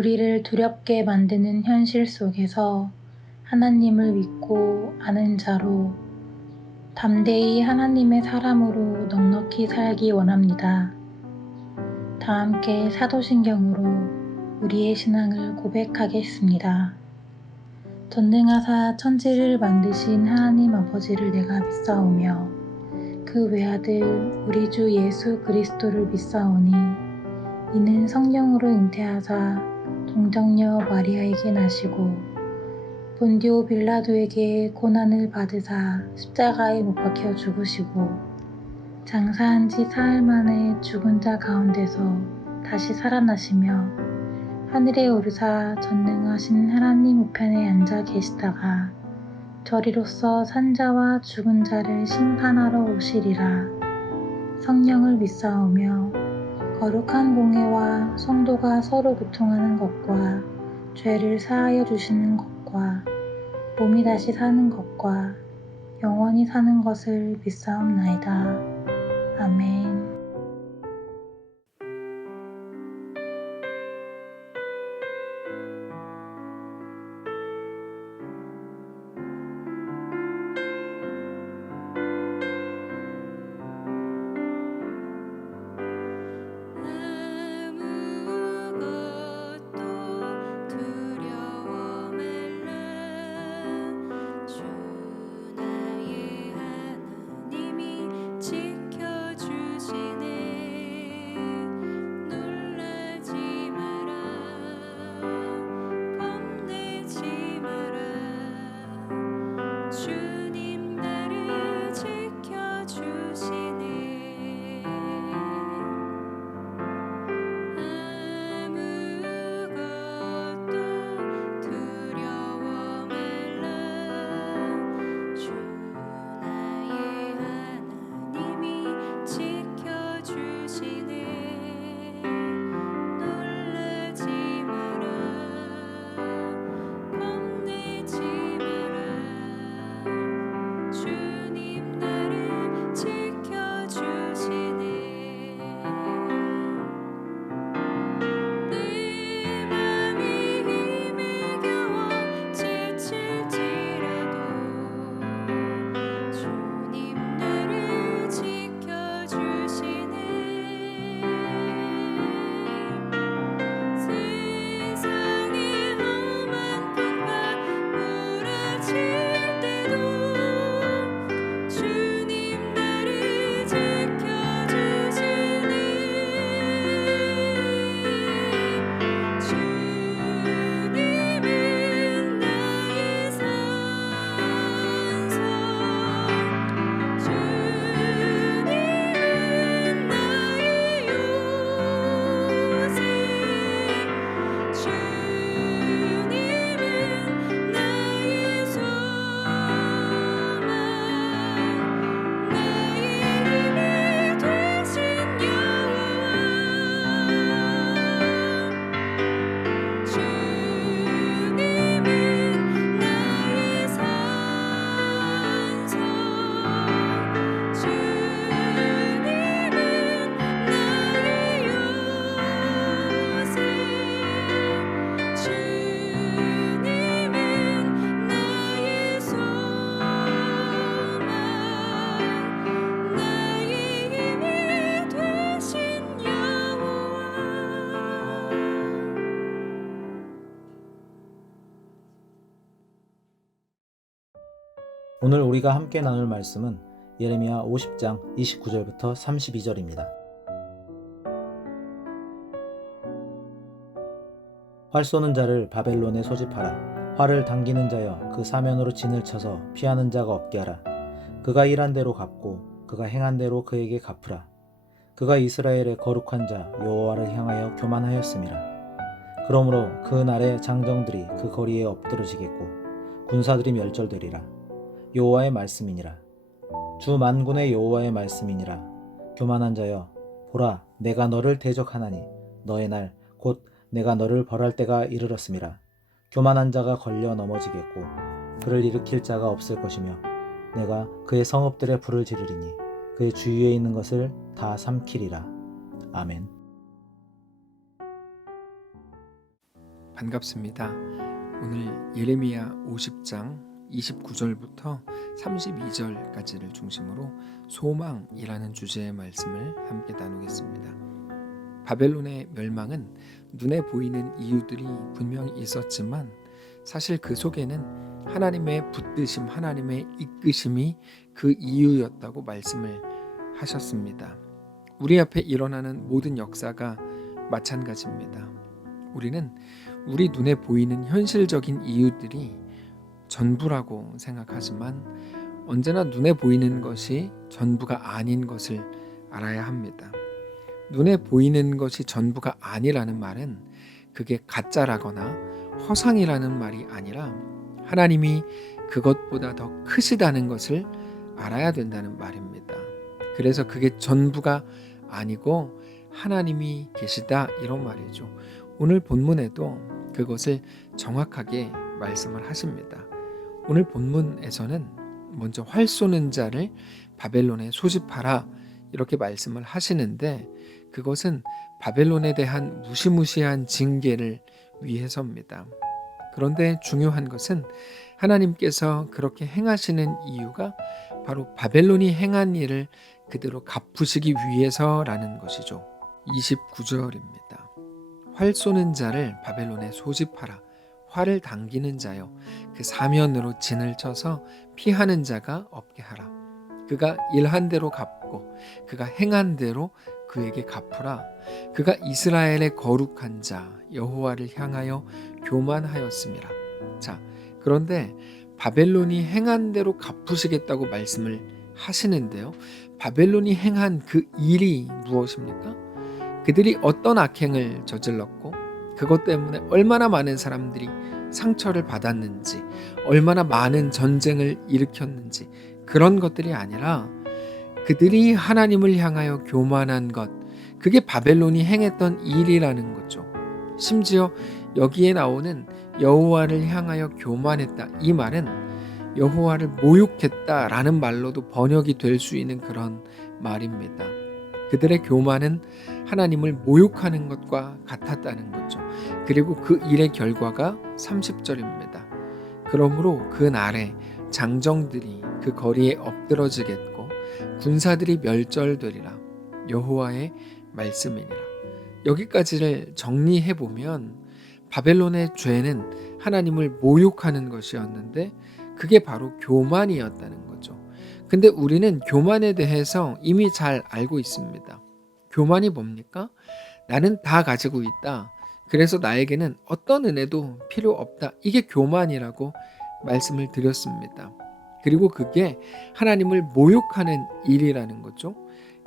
우리를 두렵게 만드는 현실 속에서 하나님을 믿고 아는 자로 담대히 하나님의 사람으로 넉넉히 살기 원합니다. 다 함께 사도신경으로 우리의 신앙을 고백하겠습니다. 전능하사 천지를 만드신 하나님 아버지를 내가 믿사오며 그 외아들 우리 주 예수 그리스도를 믿사오니 이는 성령으로 잉태하사 동정녀 마리아에게 나시고 본디오 빌라도에게 고난을 받으사 십자가에 못 박혀 죽으시고 장사한 지 사흘 만에 죽은 자 가운데서 다시 살아나시며 하늘에 오르사 전능하신 하나님 우편에 앉아 계시다가 저리로서 산자와 죽은 자를 심판하러 오시리라. 성령을 믿사오며 거룩한 공회와 성도가 서로 교통하는 것과 죄를 사하여 주시는 것과 몸이 다시 사는 것과 영원히 사는 것을 믿사옵나이다. 아멘. 오늘 우리가 함께 나눌 말씀은 예레미야 50장 29절부터 32절입니다. 활 쏘는 자를 바벨론에 소집하라. 활을 당기는 자여 그 사면으로 진을 쳐서 피하는 자가 없게 하라. 그가 일한 대로 갚고 그가 행한 대로 그에게 갚으라. 그가 이스라엘의 거룩한 자 여호와를 향하여 교만하였음이라. 그러므로 그 날에 장정들이 그 거리에 엎드러지겠고 군사들이 멸절되리라. 여호와의 말씀이니라. 주 만군의 여호와의 말씀이니라. 교만한 자여, 보라, 내가 너를 대적하나니 너의 날 곧 내가 너를 벌할 때가 이르렀음이라. 교만한 자가 걸려 넘어지겠고 그를 일으킬 자가 없을 것이며 내가 그의 성읍들에 불을 지르리니 그의 주위에 있는 것을 다 삼키리라. 아멘. 반갑습니다. 오늘 예레미야 50장 29절부터 32절까지를 중심으로 소망이라는 주제의 말씀을 함께 나누겠습니다. 바벨론의 멸망은 눈에 보이는 이유들이 분명히 있었지만 사실 그 속에는 하나님의 붙드심, 하나님의 이끄심이 그 이유였다고 말씀을 하셨습니다. 우리 앞에 일어나는 모든 역사가 마찬가지입니다. 우리는 우리 눈에 보이는 현실적인 이유들이 전부라고 생각하지만 언제나 눈에 보이는 것이 전부가 아닌 것을 알아야 합니다. 눈에 보이는 것이 전부가 아니라는 말은 그게 가짜라거나 허상이라는 말이 아니라 하나님이 그것보다 더 크시다는 것을 알아야 된다는 말입니다. 그래서 그게 전부가 아니고 하나님이 계시다 이런 말이죠. 오늘 본문에도 그것을 정확하게 말씀을 하십니다. 오늘 본문에서는 먼저 활 쏘는 자를 바벨론에 소집하라 이렇게 말씀을 하시는데 그것은 바벨론에 대한 무시무시한 징계를 위해서입니다. 그런데 중요한 것은 하나님께서 그렇게 행하시는 이유가 바로 바벨론이 행한 일을 그대로 갚으시기 위해서라는 것이죠. 29절입니다. 활 쏘는 자를 바벨론에 소집하라. 활을 당기는 자여 그 사면으로 진을 쳐서 피하는 자가 없게 하라. 그가 일한 대로 갚고 그가 행한 대로 그에게 갚으라. 그가 이스라엘의 거룩한 자 여호와를 향하여 교만하였음이라. 자, 그런데 바벨론이 행한 대로 갚으시겠다고 말씀을 하시는데요. 바벨론이 행한 그 일이 무엇입니까? 그들이 어떤 악행을 저질렀고 그것 때문에 얼마나 많은 사람들이 상처를 받았는지, 얼마나 많은 전쟁을 일으켰는지 그런 것들이 아니라 그들이 하나님을 향하여 교만한 것, 그게 바벨론이 행했던 일이라는 거죠. 심지어 여기에 나오는 여호와를 향하여 교만했다. 이 말은 여호와를 모욕했다라는 말로도 번역이 될 수 있는 그런 말입니다. 그들의 교만은 하나님을 모욕하는 것과 같았다는 거죠. 그리고 그 일의 결과가 30절입니다. 그러므로 그 날에 장정들이 그 거리에 엎드러지겠고 군사들이 멸절되리라. 여호와의 말씀이니라. 여기까지를 정리해보면 바벨론의 죄는 하나님을 모욕하는 것이었는데 그게 바로 교만이었다는 거죠. 근데 우리는 교만에 대해서 이미 잘 알고 있습니다. 교만이 뭡니까? 나는 다 가지고 있다. 그래서 나에게는 어떤 은혜도 필요 없다. 이게 교만이라고 말씀을 드렸습니다. 그리고 그게 하나님을 모욕하는 일이라는 거죠.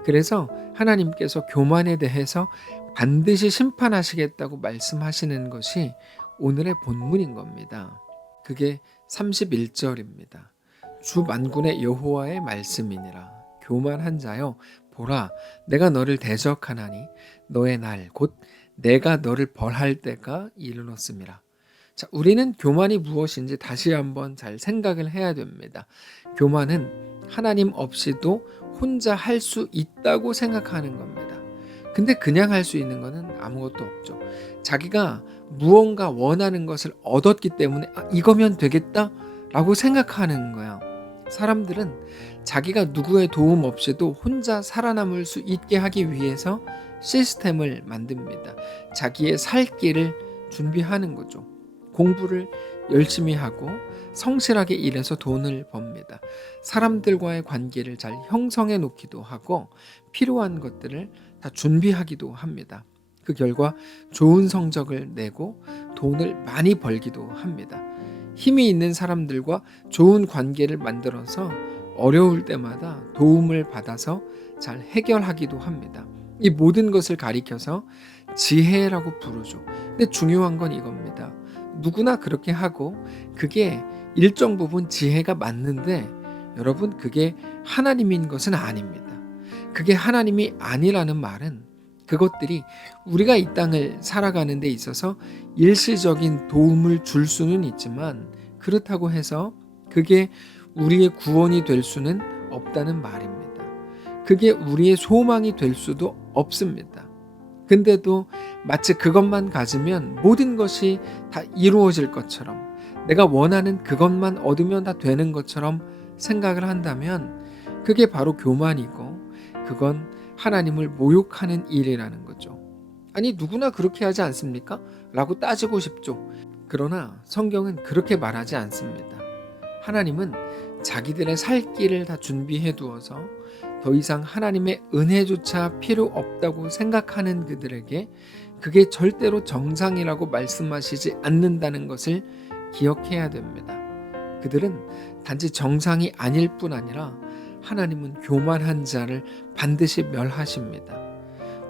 그래서 하나님께서 교만에 대해서 반드시 심판하시겠다고 말씀하시는 것이 오늘의 본문인 겁니다. 그게 31절입니다. 주 만군의 여호와의 말씀이니라. 교만한 자여 보라 내가 너를 대적하나니 너의 날 곧 내가 너를 벌할 때가 이르렀음이라. 자, 우리는 교만이 무엇인지 다시 한번 잘 생각을 해야 됩니다. 교만은 하나님 없이도 혼자 할 수 있다고 생각하는 겁니다. 근데 그냥 할 수 있는 것은 아무것도 없죠. 자기가 무언가 원하는 것을 얻었기 때문에 이거면 되겠다 라고 생각하는 거야. 사람들은 자기가 누구의 도움 없이도 혼자 살아남을 수 있게 하기 위해서 시스템을 만듭니다. 자기의 살 길을 준비하는 거죠. 공부를 열심히 하고 성실하게 일해서 돈을 법니다. 사람들과의 관계를 잘 형성해 놓기도 하고 필요한 것들을 다 준비하기도 합니다. 그 결과 좋은 성적을 내고 돈을 많이 벌기도 합니다. 힘이 있는 사람들과 좋은 관계를 만들어서 어려울 때마다 도움을 받아서 잘 해결하기도 합니다. 이 모든 것을 가리켜서 지혜라고 부르죠. 근데 중요한 건 이겁니다. 누구나 그렇게 하고 그게 일정 부분 지혜가 맞는데 여러분 그게 하나님인 것은 아닙니다. 그게 하나님이 아니라는 말은 그것들이 우리가 이 땅을 살아가는 데 있어서 일시적인 도움을 줄 수는 있지만 그렇다고 해서 그게 우리의 구원이 될 수는 없다는 말입니다. 그게 우리의 소망이 될 수도 없습니다. 근데도 마치 그것만 가지면 모든 것이 다 이루어질 것처럼, 내가 원하는 그것만 얻으면 다 되는 것처럼 생각을 한다면 그게 바로 교만이고, 그건 하나님을 모욕하는 일이라는 거죠. 아니, 누구나 그렇게 하지 않습니까? 라고 따지고 싶죠. 그러나 성경은 그렇게 말하지 않습니다. 하나님은 자기들의 살 길을 다 준비해 두어서 더 이상 하나님의 은혜조차 필요 없다고 생각하는 그들에게 그게 절대로 정상이라고 말씀하시지 않는다는 것을 기억해야 됩니다. 그들은 단지 정상이 아닐 뿐 아니라 하나님은 교만한 자를 반드시 멸하십니다.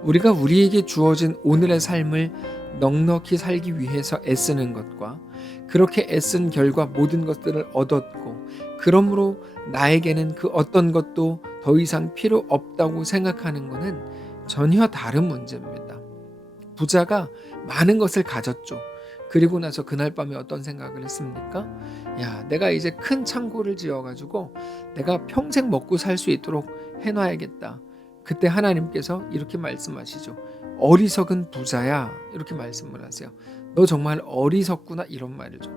우리가 우리에게 주어진 오늘의 삶을 넉넉히 살기 위해서 애쓰는 것과 그렇게 애쓴 결과 모든 것들을 얻었고, 그러므로 나에게는 그 어떤 것도 더 이상 필요 없다고 생각하는 것은 전혀 다른 문제입니다. 부자가 많은 것을 가졌죠. 그리고 나서 그날 밤에 어떤 생각을 했습니까? 야, 내가 이제 큰 창고를 지어가지고 내가 평생 먹고 살 수 있도록 해놔야겠다. 그때 하나님께서 이렇게 말씀하시죠. 어리석은 부자야, 이렇게 말씀을 하세요. 너 정말 어리석구나, 이런 말이죠.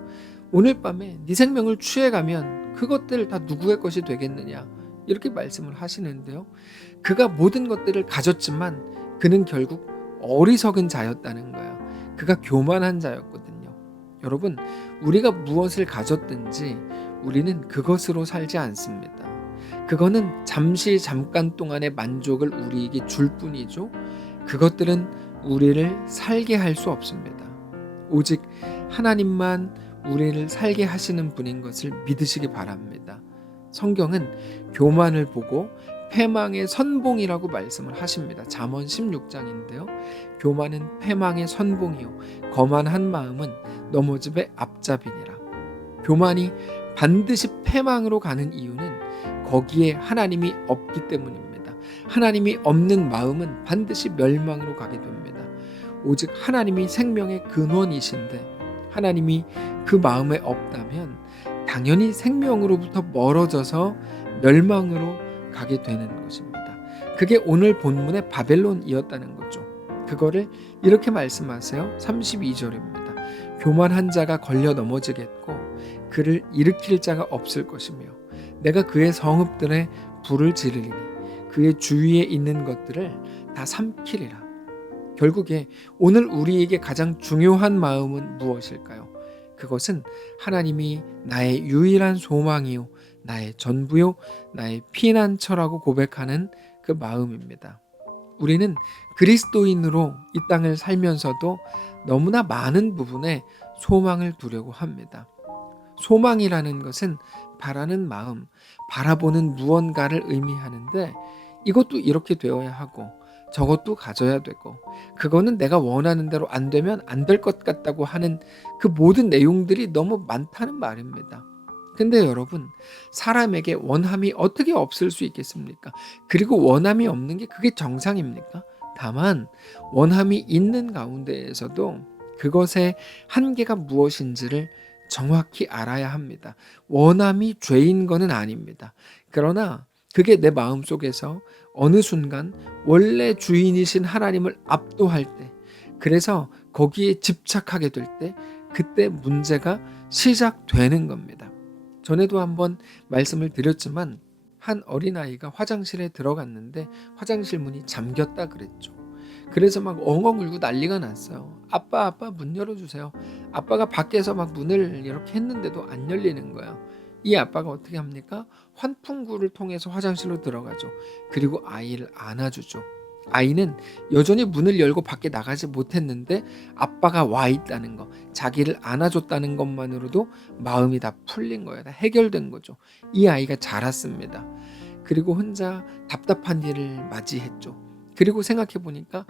오늘 밤에 네 생명을 취해가면 그것들 다 누구의 것이 되겠느냐, 이렇게 말씀을 하시는데요. 그가 모든 것들을 가졌지만 그는 결국 어리석은 자였다는 거야. 그가 교만한 자였거든요. 여러분, 우리가 무엇을 가졌든지 우리는 그것으로 살지 않습니다. 그거는 잠깐 동안의 만족을 우리에게 줄 뿐이죠. 그것들은 우리를 살게 할 수 없습니다. 오직 하나님만 우리를 살게 하시는 분인 것을 믿으시기 바랍니다. 성경은 교만을 보고 패망의 선봉이라고 말씀을 하십니다. 잠언 16장인데요. 교만은 패망의 선봉이요 거만한 마음은 넘어짐의 앞잡이니라. 교만이 반드시 패망으로 가는 이유는 거기에 하나님이 없기 때문입니다. 하나님이 없는 마음은 반드시 멸망으로 가게 됩니다. 오직 하나님이 생명의 근원이신데 하나님이 그 마음에 없다면 당연히 생명으로부터 멀어져서 멸망으로 가게 되는 것입니다. 그게 오늘 본문의 바벨론이었다는 거죠. 그거를 이렇게 말씀하세요. 32절입니다. 교만한 자가 걸려 넘어지겠고 그를 일으킬 자가 없을 것이며 내가 그의 성읍들에 불을 지르리니 그의 주위에 있는 것들을 다 삼키리라. 결국에 오늘 우리에게 가장 중요한 마음은 무엇일까요? 그것은 하나님이 나의 유일한 소망이요 나의 전부요 나의 피난처라고 고백하는 그 마음입니다. 우리는 그리스도인으로 이 땅을 살면서도 너무나 많은 부분에 소망을 두려고 합니다. 소망이라는 것은 바라는 마음, 바라보는 무언가를 의미하는데 이것도 이렇게 되어야 하고 저것도 가져야 되고 그거는 내가 원하는 대로 안 되면 안 될 것 같다고 하는 그 모든 내용들이 너무 많다는 말입니다. 근데 여러분, 사람에게 원함이 어떻게 없을 수 있겠습니까? 그리고 원함이 없는 게 그게 정상입니까? 다만 원함이 있는 가운데에서도 그것의 한계가 무엇인지를 정확히 알아야 합니다. 원함이 죄인 거는 아닙니다. 그러나 그게 내 마음속에서 어느 순간 원래 주인이신 하나님을 압도할 때, 그래서 거기에 집착하게 될 때 그때 문제가 시작되는 겁니다. 전에도 한번 말씀을 드렸지만 한 어린아이가 화장실에 들어갔는데 화장실 문이 잠겼다 그랬죠. 그래서 막 엉엉 울고 난리가 났어요. 아빠 문 열어주세요. 아빠가 밖에서 막 문을 이렇게 했는데도 안 열리는 거예요. 이 아빠가 어떻게 합니까? 환풍구를 통해서 화장실로 들어가죠. 그리고 아이를 안아주죠. 아이는 여전히 문을 열고 밖에 나가지 못했는데 아빠가 와 있다는 거, 자기를 안아줬다는 것만으로도 마음이 다 풀린 거예요. 다 해결된 거죠. 이 아이가 자랐습니다. 그리고 혼자 답답한 일을 맞이했죠. 그리고 생각해 보니까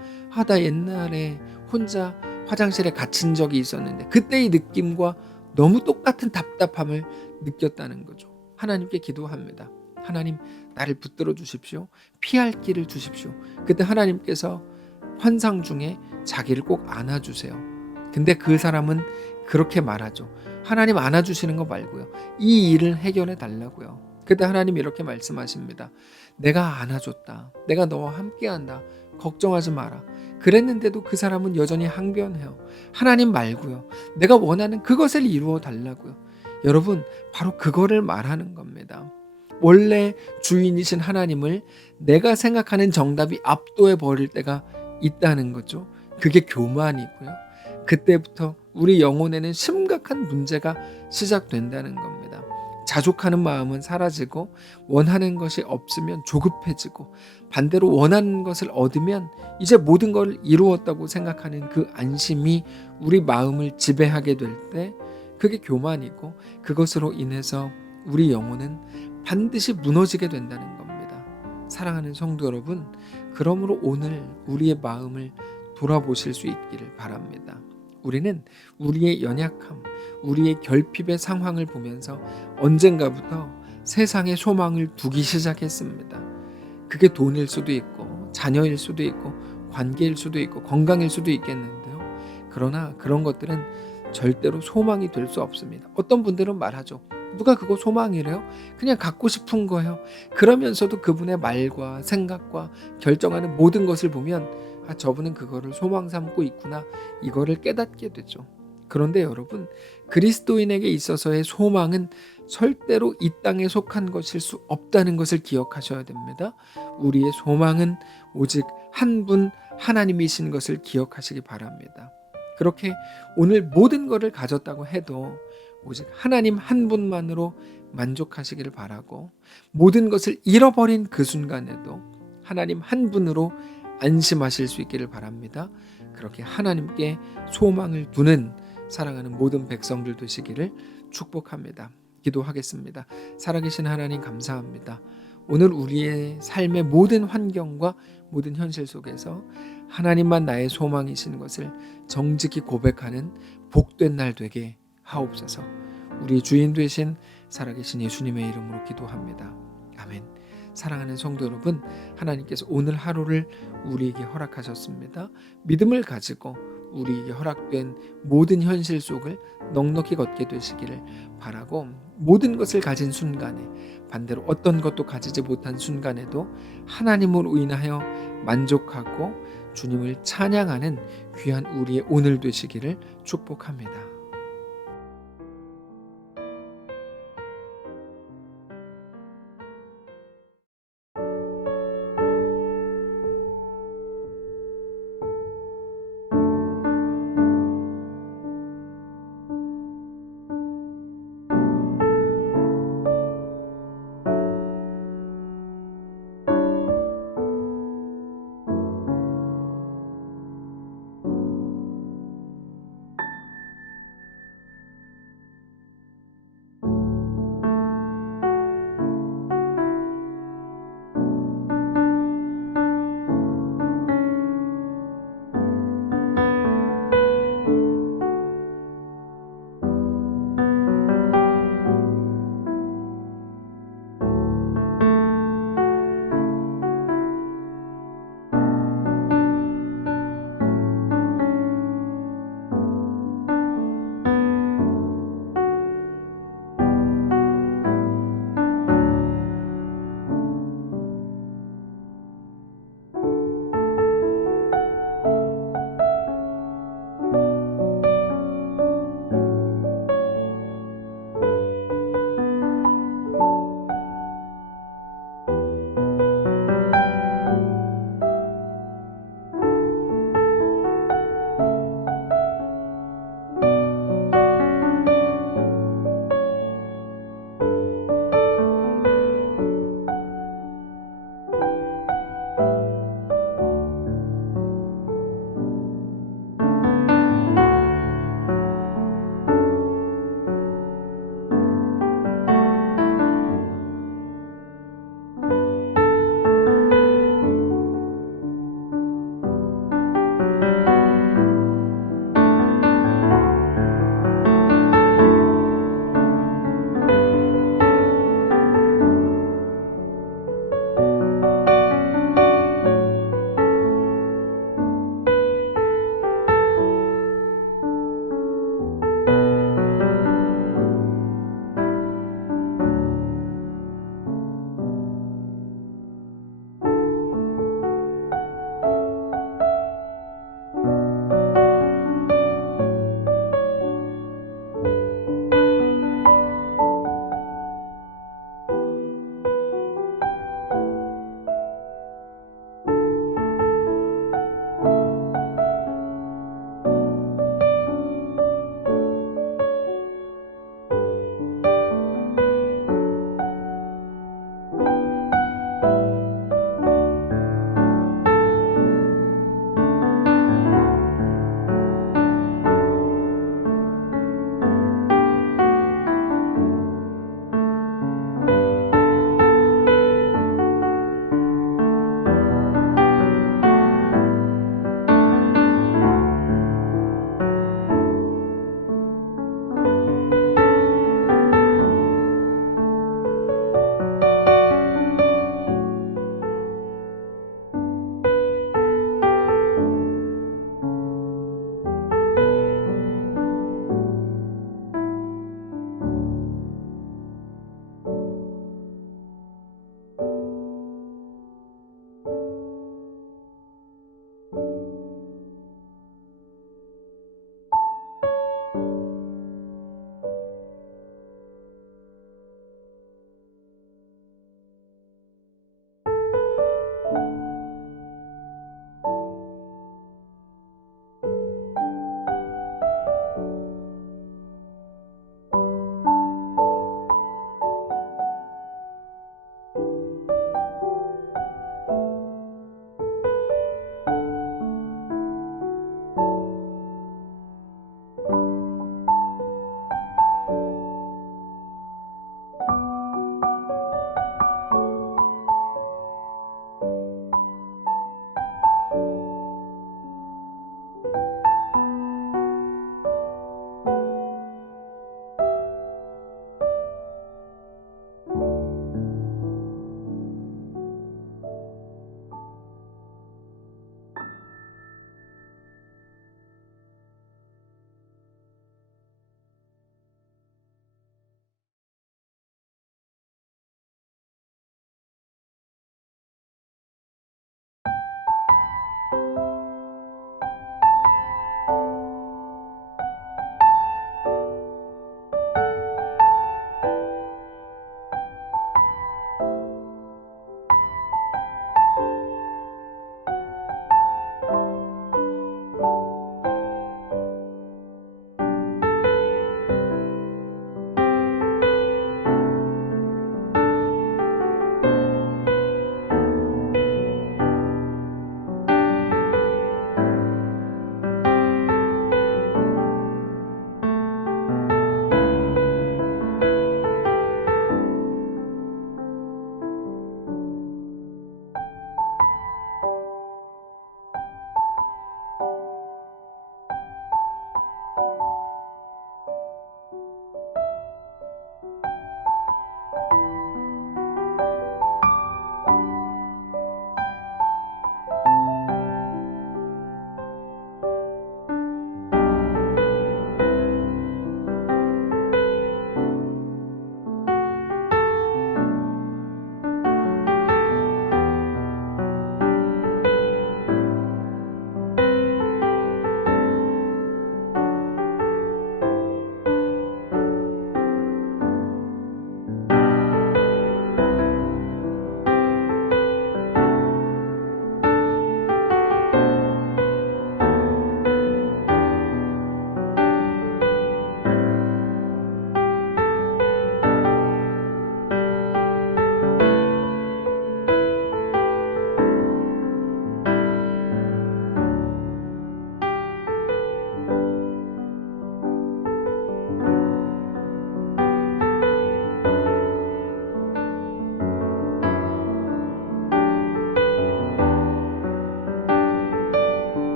나 옛날에 혼자 화장실에 갇힌 적이 있었는데 그때의 느낌과 너무 똑같은 답답함을 느꼈다는 거죠. 하나님께 기도합니다. 하나님, 나를 붙들어 주십시오. 피할 길을 주십시오. 그때 하나님께서 환상 중에 자기를 꼭 안아주세요. 근데 그 사람은 그렇게 말하죠. 하나님 안아주시는 거 말고요, 이 일을 해결해 달라고요. 그때 하나님 이렇게 말씀하십니다. 내가 안아줬다. 내가 너와 함께한다. 걱정하지 마라. 그랬는데도 그 사람은 여전히 항변해요. 하나님 말고요. 내가 원하는 그것을 이루어 달라고요. 여러분, 바로 그거를 말하는 겁니다. 원래 주인이신 하나님을 내가 생각하는 정답이 압도해 버릴 때가 있다는 거죠. 그게 교만이고요. 그때부터 우리 영혼에는 심각한 문제가 시작된다는 겁니다. 자족하는 마음은 사라지고 원하는 것이 없으면 조급해지고 반대로 원하는 것을 얻으면 이제 모든 걸 이루었다고 생각하는 그 안심이 우리 마음을 지배하게 될 때 그게 교만이고 그것으로 인해서 우리 영혼은 반드시 무너지게 된다는 겁니다. 사랑하는 성도 여러분, 그러므로 오늘 우리의 마음을 돌아보실 수 있기를 바랍니다. 우리는 우리의 연약함, 우리의 결핍의 상황을 보면서 언젠가부터 세상에 소망을 두기 시작했습니다. 그게 돈일 수도 있고 자녀일 수도 있고 관계일 수도 있고 건강일 수도 있겠는데요. 그러나 그런 것들은 절대로 소망이 될 수 없습니다. 어떤 분들은 말하죠. 누가 그거 소망이래요? 그냥 갖고 싶은 거예요. 그러면서도 그분의 말과 생각과 결정하는 모든 것을 보면 저분은 그거를 소망 삼고 있구나, 이거를 깨닫게 되죠. 그런데 여러분, 그리스도인에게 있어서의 소망은 절대로 이 땅에 속한 것일 수 없다는 것을 기억하셔야 됩니다. 우리의 소망은 오직 한 분 하나님이신 것을 기억하시기 바랍니다. 그렇게 오늘 모든 것을 가졌다고 해도 오직 하나님 한 분만으로 만족하시기를 바라고, 모든 것을 잃어버린 그 순간에도 하나님 한 분으로 안심하실 수 있기를 바랍니다. 그렇게 하나님께 소망을 두는 사랑하는 모든 백성들 되시기를 축복합니다. 기도하겠습니다. 살아계신 하나님, 감사합니다. 오늘 우리의 삶의 모든 환경과 모든 현실 속에서 하나님만 나의 소망이신 것을 정직히 고백하는 복된 날 되게 하옵소서. 우리 주인 되신 살아계신 예수님의 이름으로 기도합니다. 아멘. 사랑하는 성도 여러분, 하나님께서 오늘 하루를 우리에게 허락하셨습니다. 믿음을 가지고 우리에게 허락된 모든 현실 속을 넉넉히 걷게 되시기를 바라고, 모든 것을 가진 순간에, 반대로 어떤 것도 가지지 못한 순간에도 하나님으로 인하여 만족하고 주님을 찬양하는 귀한 우리의 오늘 되시기를 축복합니다.